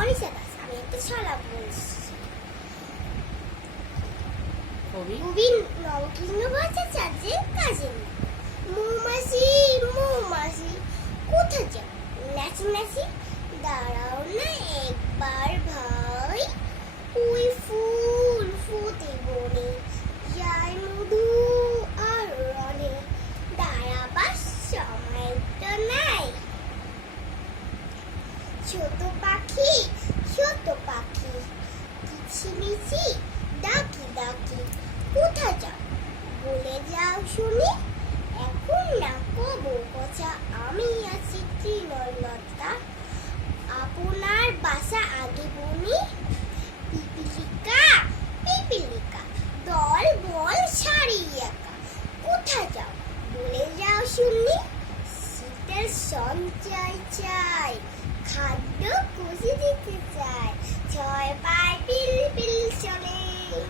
অনিশা দাস, আমি একটা ছড়া বলছি। কবি নবকৃষ্ণ ভট্টাচার্যের কাজের নাম। মৌমাছি মৌমাছি কোথা যাও নাচি নাচি, দাঁড়াও না একবার ভাই, ওই ফুল ফুটে বনে যায় মধু আর রনে, দাঁড়াবার সময় তো নাই। ছোট পাখি কিচিমিচি ডাকি ডাকি, কোথা যাও বলে যাও শুনি, এখন না কবো কথা আমি আছি তৃণলতা।